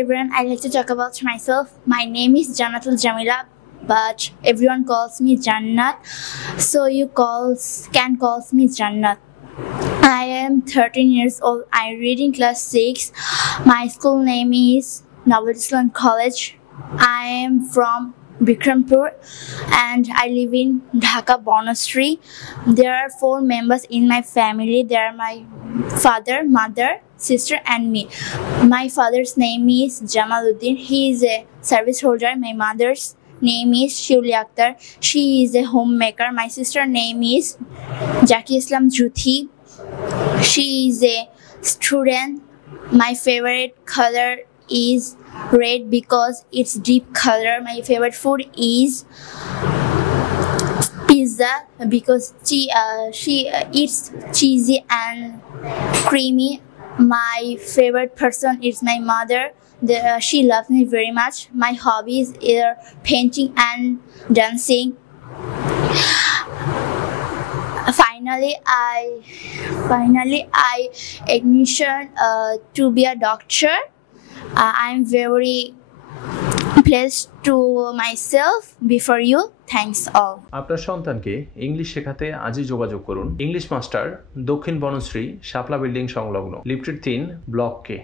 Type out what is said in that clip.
everyone, I'd like to talk about myself. My name is Jannatul Jamila, but everyone calls me Jannat, so you can call me Jannat. I am 13 years old. I read in class 6. My school name is Nawal Islam College. I am from Bikrampur and I live in Dhaka, Bonastri. There are 4 members in my family. They are my father, mother, sister and me. My father's name is Jamaluddin. He is a service holder. My mother's name is Shiuli Akhtar. She is a homemaker. My sister's name is Jaki Islam Juthi. She is a student. My favorite color is red because it's deep color. My favorite food is pizza because she eats cheesy and creamy. My favorite person is my mother. She loves me very much. My hobbies are painting and dancing. Finally, I ignition to be a doctor. I'm very blessed to myself before you. Thanks all. আপনার সন্তানকে English শেখাতে আজই যোগাযোগ করুন। English master, দক্ষিণ বনশ্রী, শাপলা building সংলগ্ন, lifted 3, block কে।